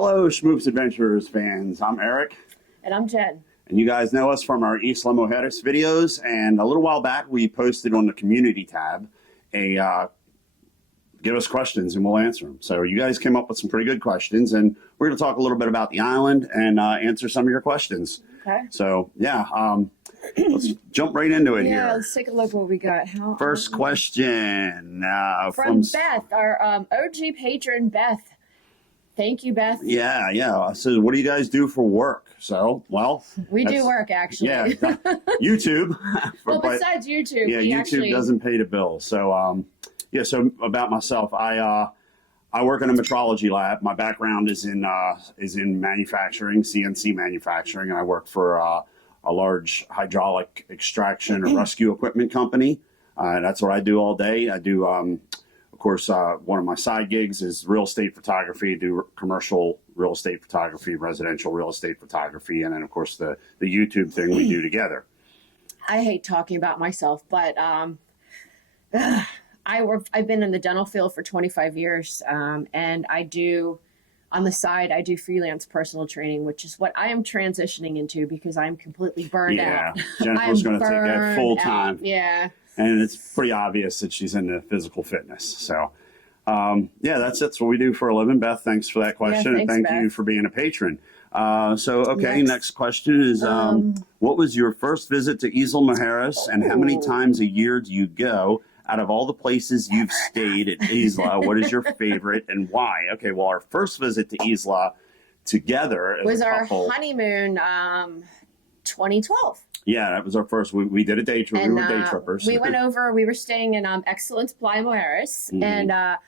Hello, Schmoops Adventurers fans. I'm Eric. And I'm Jen. And you guys know us from our Isla Mujeres videos. And a little while back, we posted on the community tab a give us questions and we'll answer them. So you guys came up with some pretty good questions. And we're going to talk a little bit about the island and answer some of your questions. Okay. So, yeah, let's jump right into it here. Yeah, let's take a look what we got. First question. From Beth, our OG patron, Beth. Thank you, Beth. Yeah. So what do you guys do for work? So, well. We do work, actually. Yeah, YouTube. Well, besides YouTube. Yeah, YouTube doesn't pay the bill. So, so about myself, I work in a metrology lab. My background is in manufacturing, CNC manufacturing, and I work for a large hydraulic extraction or rescue equipment company. That's what I do all day. I do, of course, one of my side gigs is real estate photography. I do commercial real estate photography, residential real estate photography, and then, of course, the YouTube thing we do together. I hate talking about myself, but I've been in the dental field for 25 years, and I do, on the side, I do freelance personal training, which is what I am transitioning into because I'm completely burned out. Yeah, Jennifer's going to take that full time. Yeah. And it's pretty obvious that she's into physical fitness. So, that's what we do for a living. Beth, thanks for that question. Yeah, and thank you for being a patron. Next question is, what was your first visit to Isla Mujeres and how many times a year do you go? Out of all the places you've stayed at Isla, what is your favorite and why? Okay, well, our first visit to Isla together was our honeymoon, 2012. Yeah, that was our first. We did a day trip. We were day trippers. We went over. We were staying in Excellence, Isla Mujeres, and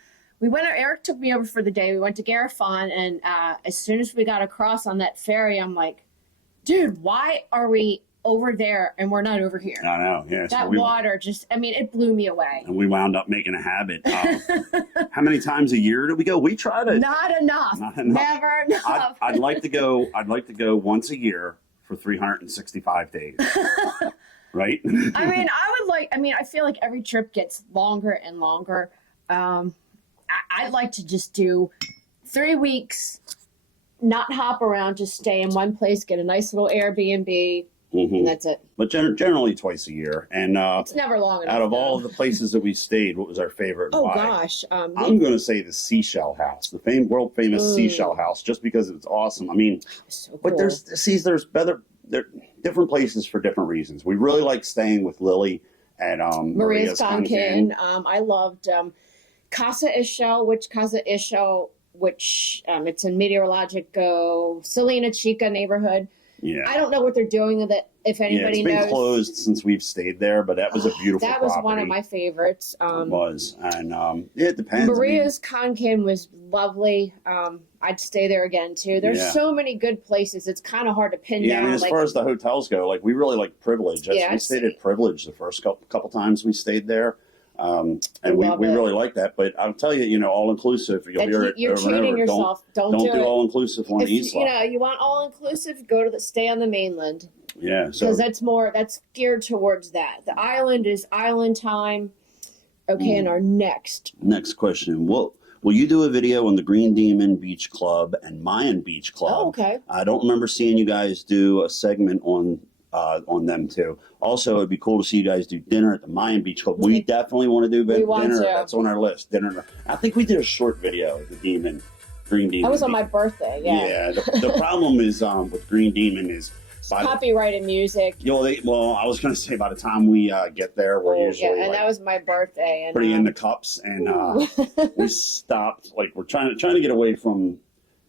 we went. Eric took me over for the day. We went to Garifon, and as soon as we got across on that ferry, I'm like, dude, why are we over there and we're not over here? I know. Yeah, that water it blew me away. And we wound up making a habit. How many times a year do we go? We try to. Not enough. Never enough. I'd like to go. I'd like to go once a year for 365 days. Right? I feel like every trip gets longer and longer. I'd like to just do 3 weeks, not hop around, just stay in one place, get a nice little Airbnb, and that's it. But generally twice a year. And it's never long enough. Out of all of the places that we stayed, what was our favorite? Oh, gosh. I'm going to say the Seashell House, the world famous Seashell House, just because it's awesome. I mean, so cool. But there's different places for different reasons. We really like staying with Lily at Maria's Conkin. I loved Casa Ishel, which it's in Meteorologico, Salina Chica neighborhood. Yeah. I don't know what they're doing with it, if anybody knows. It's been closed since we've stayed there, but that was a beautiful That was property. one of my favorites. It was. And it depends. Maria's Conkin was lovely. I'd stay there again, too. There's so many good places. It's kind of hard to pin down. Yeah, I mean, as far as the hotels go, we really like Privilege. We stayed at Privilege the first couple times we stayed there. And we really like that. But I'll tell you, all-inclusive, you'll hear it you're over and cheating over. yourself. Don't do all-inclusive on Isla. You want all-inclusive, stay on the mainland. Yeah. So because that's geared towards that. The island is island time. Okay, and our next question. Will you do a video on the Green Demon Beach Club and Mayan Beach Club? Oh, okay. I don't remember seeing you guys do a segment on them too. Also, it'd be cool to see you guys do dinner at the Mayan Beach Club. We definitely want to do dinner. That's on our list. Dinner. I think we did a short video of the Green Demon. That was on my birthday. Yeah. The problem is with Green Demon is copyrighted music. I was going to say by the time we get there, we're usually and that was my birthday. And, pretty in the cups, and we stopped. We're trying to get away from.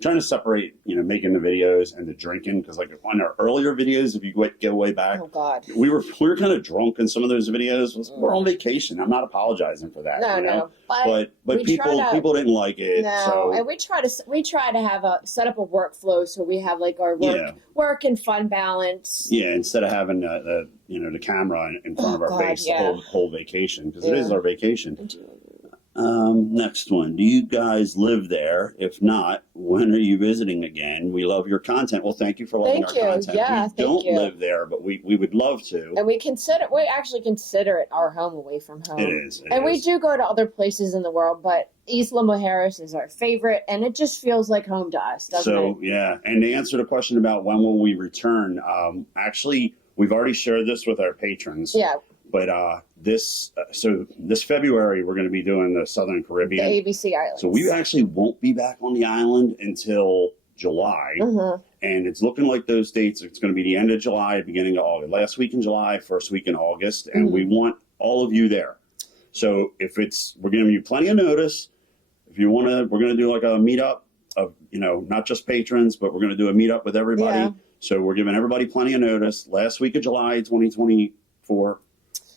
Trying to separate, making the videos and the drinking, because on our earlier videos, if you go way back, oh God, we were kind of drunk in some of those videos. We're on vacation. I'm not apologizing for that. No. But people didn't like it. No, so. And we try to have set up a workflow so we have our work and fun balance. Yeah, instead of having the camera in front of our face the whole vacation, because it is our vacation. Next one. Do you guys live there? If not, when are you visiting again? We love your content. Well, thank you for loving our content. Yeah, we don't live there, but we would love to. And we actually consider it our home away from home. It is. We do go to other places in the world, but Isla Mujeres is our favorite, and it just feels like home to us, doesn't it? Yeah. And to answer the question about when will we return, actually, we've already shared this with our patrons. Yeah. But this February, we're going to be doing the Southern Caribbean. The ABC Islands. So we actually won't be back on the island until July. Mm-hmm. And it's looking like those dates, it's going to be the end of July, beginning of August. Last week in July, first week in August. And we want all of you there. So we're giving you plenty of notice. If you want to, we're going to do like a meetup of, not just patrons, but we're going to do a meetup with everybody. Yeah. So we're giving everybody plenty of notice. Last week of July, 2024.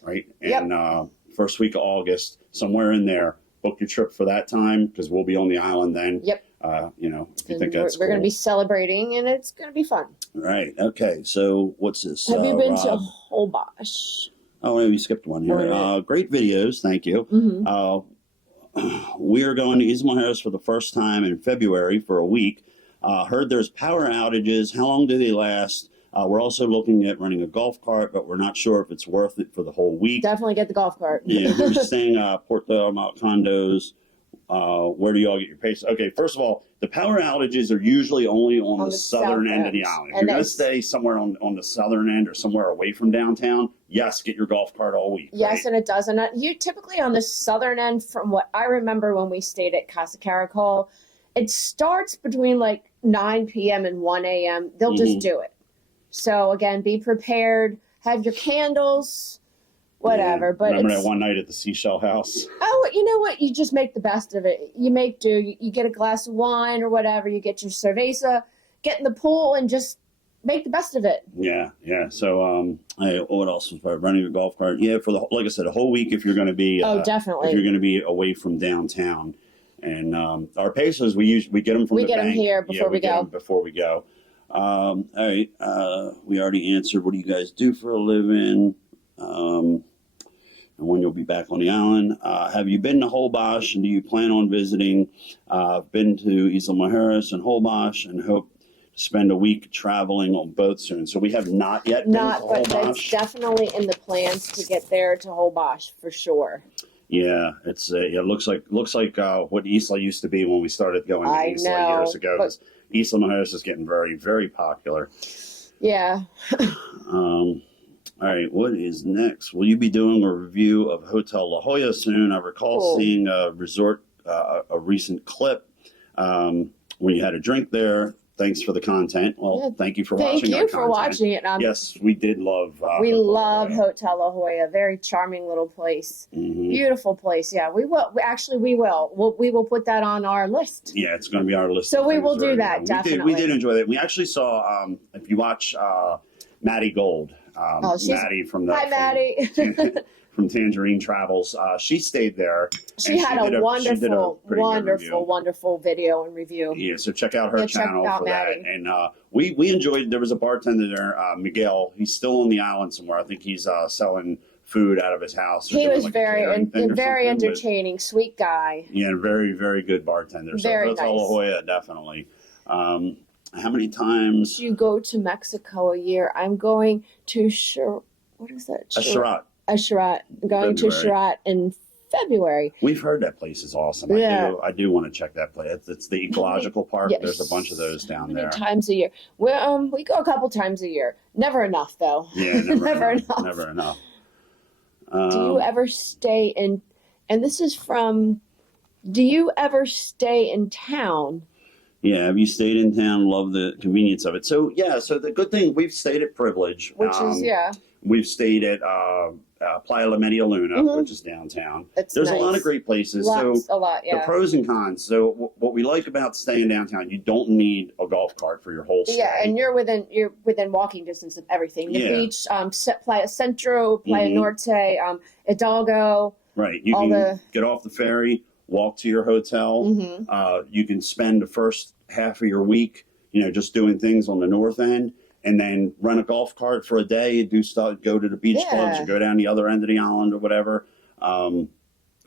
Right. And first week of August, somewhere in there, book your trip for that time because we'll be on the island then. Yep. If you think that's we're going to be celebrating and it's going to be fun. Right. Okay. So what's this? Have you been Rob? to Holbox? Oh, we skipped one here. Great videos. Thank you. Mm-hmm. We are going to Isla Mujeres for the first time in February for a week. Heard there's power outages. How long do they last? We're also looking at renting a golf cart, but we're not sure if it's worth it for the whole week. Definitely get the golf cart. Yeah, we're staying Porto Mount Condos. Where do y'all get your pace? Okay, first of all, the power outages are usually only on the southern end of the island. If you're going to stay somewhere on the southern end or somewhere away from downtown, yes, get your golf cart all week. Yes, right? and it does. And you typically on the southern end, from what I remember when we stayed at Casa Caracol, it starts between like 9 p.m. and 1 a.m. They'll just do it. So again, be prepared. Have your candles, whatever. Yeah. But remember that one night at the Seashell House? Oh, you know what? You just make the best of it. You make do. You get a glass of wine or whatever. You get your cerveza, get in the pool, and just make the best of it. Yeah. So, what else was about renting a golf cart? Yeah, for like I said, a whole week if you're going to be. Definitely. If you're going to be away from downtown, and our pesos we get them from the bank. We get them here before we go. Before we go. All right. We already answered. What do you guys do for a living? And when you'll be back on the island. Have you been to Holbox and do you plan on visiting? I've been to Isla Mujeres and Holbox and hope to spend a week traveling on both soon. So we have not yet been to Holbox. But it's definitely in the plans to get there to Holbox for sure. Yeah, it looks like what Isla used to be when we started going to Isla years ago. But Isla Mujeres is getting very, very popular. Yeah. All right, what is next? Will you be doing a review of Hotel La Jolla soon? I recall seeing a recent clip when you had a drink there. Thanks for the content. Well, thank you for watching. Thank you for watching it. Yes, we did love. We love Hotel La Jolla. Very charming little place. Mm-hmm. Beautiful place. Yeah, we will. We will. We will put that on our list. Yeah, it's going to be our list. So we will do that. Definitely. We did enjoy that. We actually saw. If you watch Maddie Gold, Maddie from the. Hi, Maddie. From Tangerine Travels. She stayed there. She had a wonderful video and review. Yeah, so check out her channel for Maddie. That. And we enjoyed, there was a bartender there, Miguel. He's still on the island somewhere. I think he's selling food out of his house. He was very entertaining, sweet guy. Yeah, very, very good bartender. So very Hotel La Jolla, definitely. How many times? You go to Mexico a year. I'm going to what is that? Asherat. Going to Asherat in February. We've heard that place is awesome. I do want to check that place. It's the ecological park. Yes. There's a bunch of those down there. Times a year. We go a couple times a year. Never enough though. Yeah, never enough. Never enough. Do you ever stay in? And this is from. Do you ever stay in town? Yeah, have you stayed in town? Love the convenience of it. So so the good thing, we've stayed at Privilege, which is We've stayed at Playa La Media Luna, which is downtown. There's a lot of great places. The pros and cons. So what we like about staying downtown, you don't need a golf cart for your whole stay. Yeah, and you're within walking distance of everything. The beach, Playa Centro, Playa Norte, Hidalgo. Right. You can get off the ferry, walk to your hotel. You can spend the first half of your week, just doing things on the north end. And then run a golf cart for a day, do stuff, go to the beach clubs, or go down the other end of the island or whatever.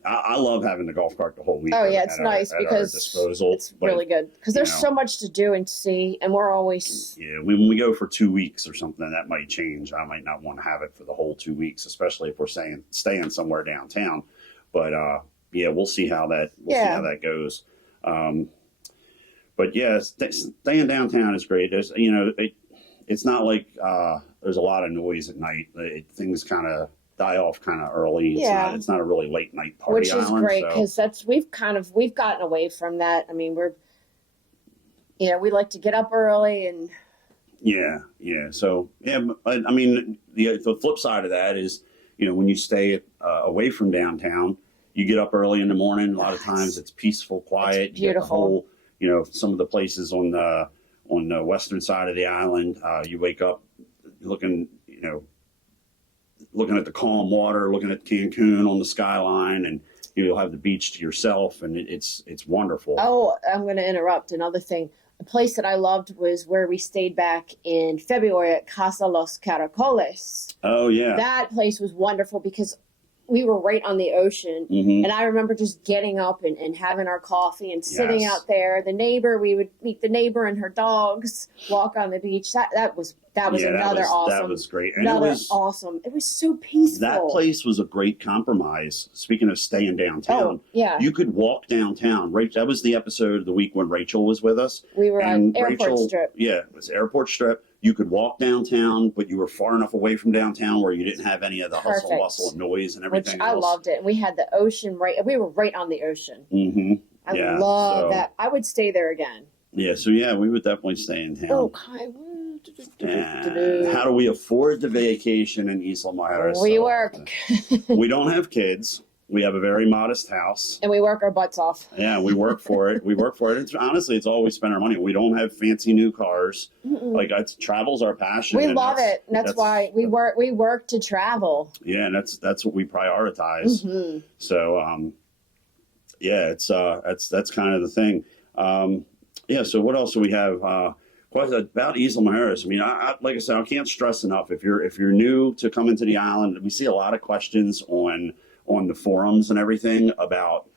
I love having the golf cart the whole week. Oh yeah, it's nice because disposal. it's really good because there's so much to do and see, and we're always when we go for 2 weeks or something, that might change. I might not want to have it for the whole 2 weeks, especially if we're staying somewhere downtown. But we'll see how that goes. But yeah, staying downtown is great. There's it's not like there's a lot of noise at night. Things kind of die off kind of early. It's not a really late night party, which is great because we've gotten away from that. I mean, we like to get up early and So I mean, the flip side of that is when you stay away from downtown, you get up early in the morning. A lot of times it's peaceful, quiet. It's beautiful. You get some of the places on the western side of the island, you wake up looking at the calm water, looking at Cancun on the skyline, and you'll have the beach to yourself, and it's wonderful. Oh, I'm going to interrupt. Another thing, a place that I loved was where we stayed back in February at Casa Los Caracoles. Oh yeah, that place was wonderful because we were right on the ocean, and I remember just getting up and having our coffee and sitting out there. We would meet the neighbor and her dogs, walk on the beach. That was awesome. That was great. And awesome. It was so peaceful. That place was a great compromise. Speaking of staying downtown, you could walk downtown. That was the episode of the week when Rachel was with us. We were on Airport Strip. Yeah, it was Airport Strip. You could walk downtown, but you were far enough away from downtown where you didn't have any of the hustle, bustle, and noise and everything else. I loved it. And we had the ocean we were right on the ocean. I love that. I would stay there again. Yeah, so we would definitely stay in town. Okay. How do we afford the vacation in Isla Mujeres? We work. We don't have kids. We have a very modest house. And we work our butts off. Yeah, we work for it. Honestly, it's all we spend our money on. We don't have fancy new cars. Like, travel's our passion. We love it. That's why we work to travel. Yeah, and that's what we prioritize. So, that's kind of the thing. So what else do we have? About Isla Mujeres. I mean, like I said, I can't stress enough. If you're new to coming to the island, we see a lot of questions on the forums and everything about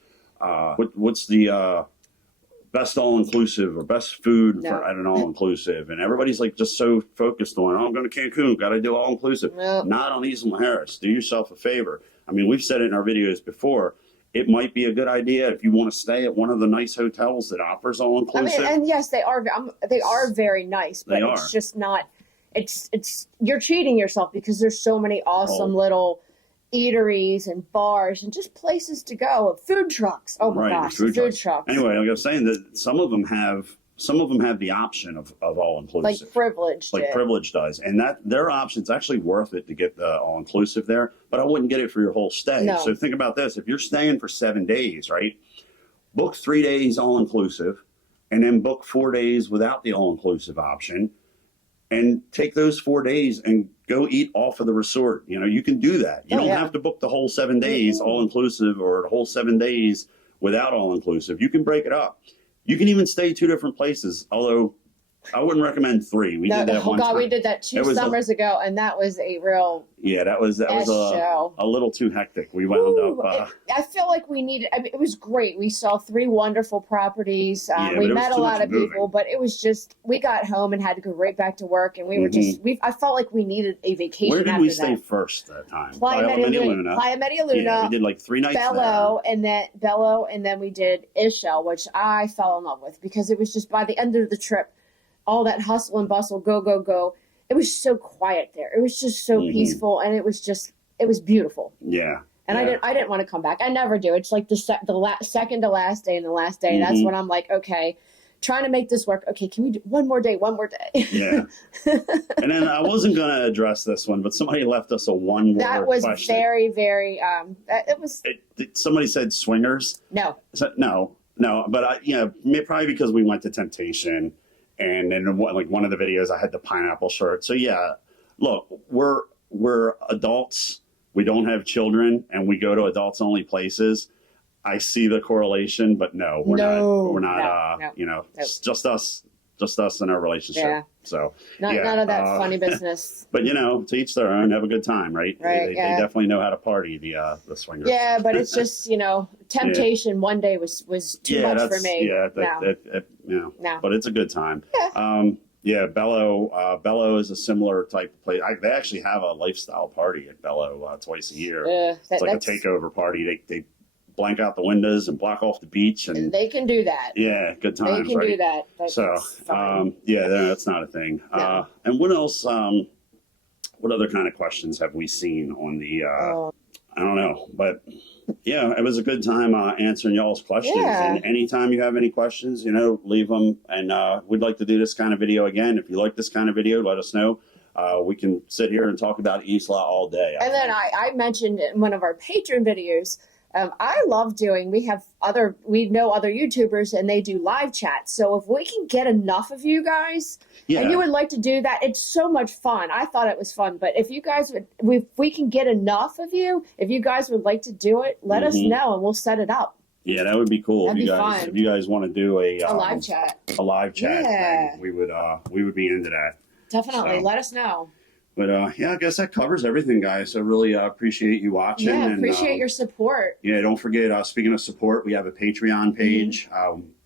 what's the best all-inclusive or best food for at an all-inclusive. And everybody's like just so focused on, I'm going to Cancun, got to do all-inclusive. Not on Isla Mujeres. Do yourself a favor. I mean, we've said it in our videos before. It might be a good idea if you want to stay at one of the nice hotels that offers all-inclusive. I mean, and yes, they are very nice, but it's just not, you're cheating yourself because there's so many awesome little eateries and bars and just places to go. Food trucks. Oh my gosh, food trucks. Anyway, like I was saying, that some of them have the option of all-inclusive. Like Privilege does. And that their option's actually worth it to get the all-inclusive there, but I wouldn't get it for your whole stay. No. So think about this. If you're staying for 7 days, right, book 3 days all-inclusive and then book 4 days without the all-inclusive option and take those 4 days and go eat off of the resort. You can do that. You don't have to book the whole 7 days all-inclusive or the whole 7 days without all-inclusive. You can break it up. You can even stay 2 different places, although I wouldn't recommend 3. We did that one time. We did that 2 summers ago, and that was a real that was a little too hectic. We wound up. I feel like we needed. I mean, it was great. We saw 3 wonderful properties. We met a lot of people, but it was just we got home and had to go right back to work, and we were just. I felt like we needed a vacation. Where did we stay first that time? Playa Media Luna. Yeah, we did like 3 nights Bello, and then we did Ishel, which I fell in love with because it was just by the end of the trip. All that hustle and bustle, go, go, go. It was so quiet there. It was just so peaceful, and it was beautiful. Yeah. And I didn't want to come back. I never do. It's like the second to last day and the last day. That's when I'm like, okay, trying to make this work. Okay, can we do one more day? Yeah. And then I wasn't going to address this one, but somebody left us a one-word That was question. very, very. It was. Somebody said swingers. No. No. But probably because we went to Temptation. And then one of the videos, I had the pineapple shirt. So yeah, look, we're adults. We don't have children, and we go to adults only places. I see the correlation, but no, we're not. It's just us just us and our relationship. Yeah. So None of that funny business. But to each their own. Have a good time, right? Right. They definitely know how to party. The swingers. Yeah, but it's just temptation. One day was too much for me. Yeah, No. But it's a good time. Yeah. Bello is a similar type of place. They actually have a lifestyle party at Bello twice a year. It's like a takeover party. They blank out the windows and block off the beach, and they can do that. Yeah, good times. They can do that. That's not a thing. No. And what else? What other kind of questions have we seen on the? I don't know, but yeah, it was a good time answering y'all's questions. Yeah. And anytime you have any questions, leave them. And we'd like to do this kind of video again. If you like this kind of video, let us know. We can sit here and talk about Isla all day. Then I mentioned in one of our Patron videos, I love doing, we know other YouTubers and they do live chats. So if we can get enough of you guys and you would like to do that, it's so much fun. I thought it was fun, but if you guys if we can get enough of you, if you guys would like to do it, let us know and we'll set it up. Yeah, that would be cool. That'd be fun. If you guys want to do a live chat. A live chat. Yeah. We would be into that. Definitely. So. Let us know. But I guess that covers everything, guys. I really appreciate you watching. Yeah, and appreciate your support. Yeah, don't forget, speaking of support, we have a Patreon page.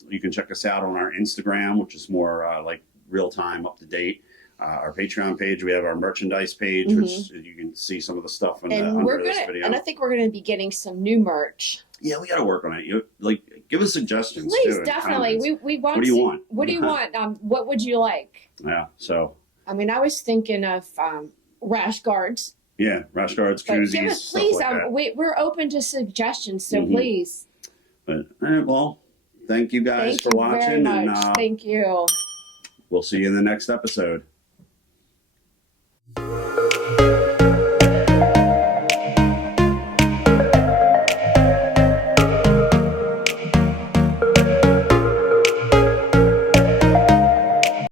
You can check us out on our Instagram, which is more like real-time, up-to-date. Our Patreon page, we have our merchandise page, which you can see some of the stuff under this video. And I think we're going to be getting some new merch. Yeah, we got to work on it. Give us suggestions. Please, too, definitely. We want. What do you want? What do you want? What would you like? Yeah, so... I mean, I was thinking of rash guards. Yeah, rash guards, koozies, please, stuff like that. We're open to suggestions, so please. But, all right, well, thank you guys for watching. Thank you very much. Thank you. We'll see you in the next episode.